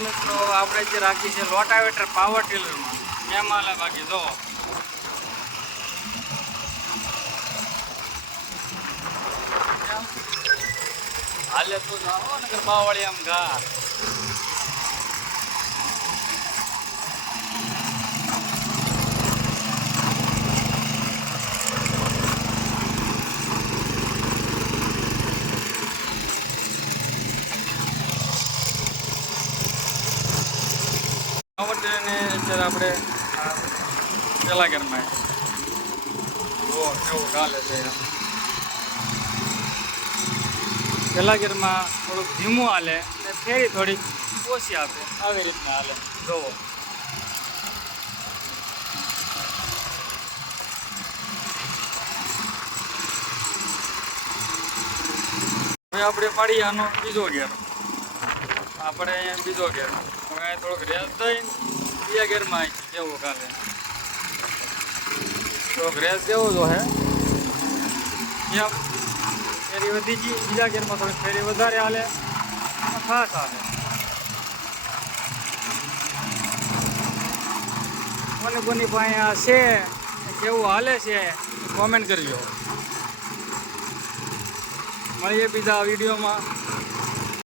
મિત્રો આપણે જે રાખી છે રોટાવેટર પાવર ટીલરમાં એમાં લે બાકી જો હાલે તો જાઓ નગર બાવળી આમ ઘા ને અત્યારે આપણે પેલા ઘરમાં જો કેવું ગાલે છે પેલા ગેરમાં થોડુંક ધીમું હાલે અને ફેરી થોડીક ઓછી આપે આવી રીતના હાલે જોવો હવે આપણે પાડીએ આનો બીજો ગેર આપણે અહીંયા બીજો ગેર હવે થોડોક રેસ દઈને બીજા ગેરમાં આવી જેવું કાલે થોડોક રેસ દેવો જો હે એમ ફેરી વધી ગઈ બીજા ગેરમાં થોડીક ફેરી વધારે હાલે ખાસ હાલે કોની કોની પાસે આ છે કેવું હાલે છે કોમેન્ટ કરજો મળીએ બીજા વિડીયોમાં